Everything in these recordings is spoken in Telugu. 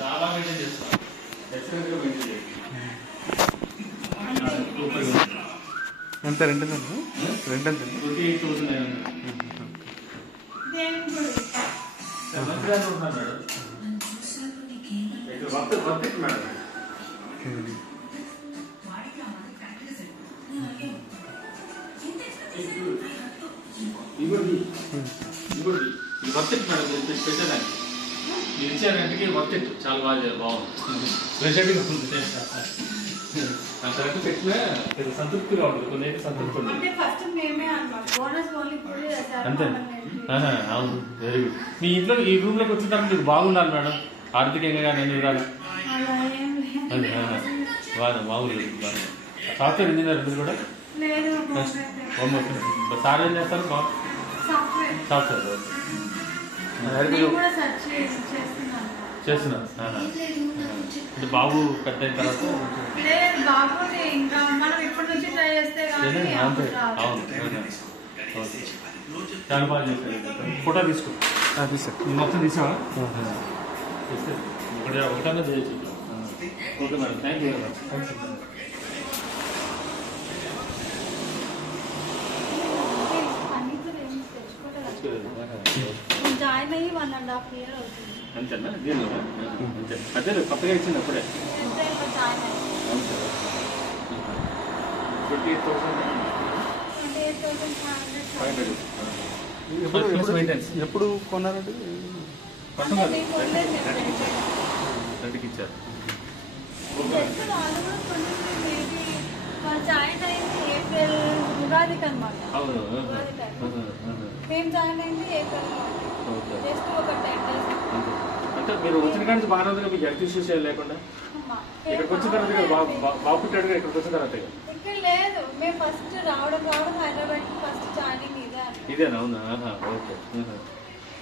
చాలా మెయింటైన్ చేస్తాను. ఎంత రెంట్ ఎంత? రెంట్ ఎంత? 28,000. ఇది వర్తెట్ మేడం, స్పెషల్ అండి. మీరు ఇచ్చే రెంట్కి వర్తెట్ చాలా బాగుంది. ప్రెషర్గా ఫుల్ కరెక్ట్ పెట్టినా సంతృప్తిగా ఉంటుంది. కొన్ని సంతృప్తి ఉంటుంది అంతే. అవును, వెరీ గుడ్. మీ ఇంట్లో ఈ రూమ్లోకి వచ్చిన తర్వాత మీకు బాగుండాలి మేడం, ఆర్థికంగా కానీ అన్ని విధాలు. మామూలు సాఫ్ట్వేర్ ఇంజనీర్ మీరు కూడా సార్ ఏం చేస్తారు? సాఫ్ట్వేర్ చేస్తున్నారు. అంటే బాబు పెద్ద అయిన తర్వాత అవును చాలా బాగా చేశారు. ఫోటో తీసుకో మొత్తం తీసావా? ఒకటన్నా చేయొచ్చు. Okay madam, thank you very much. Join అయ్యి 1.5 year అవుతుంది. అంతేనా? దీనిలో అంతే. అదే కొత్తగా ఇచ్చింది అప్పుడే. 28,500. ఎప్పుడు కొన్నారండి? రెండుకి ఇచ్చారు. జాయిన్ అయింది ఏప్రిల్ ఉగాదికి అనమాట. మేము జాయిన్ అయింది ఏప్రిల్, జస్ట్ ఒక 10 days. అంటే మీరు వచ్చిన కానీ బాగా రోజుగా మీకు హెల్త్ ఇష్యూస్ ఏం లేకుండా ఇక్కడికి వచ్చిన తర్వాత బాబు పుట్టాడుగా, ఇక్కడికి వచ్చిన తర్వాత ఇక్కడ లేదు. మేము ఫస్ట్ రావడం హైదరాబాద్ ఫస్ట్ జాయినింగ్ ఇదేనా? అవునా? ఓకే.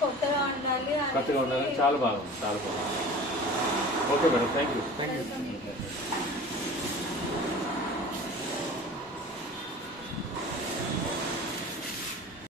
కొత్తగా ఉండాలి. చాలా బాగుంది. Okay madam, thank you.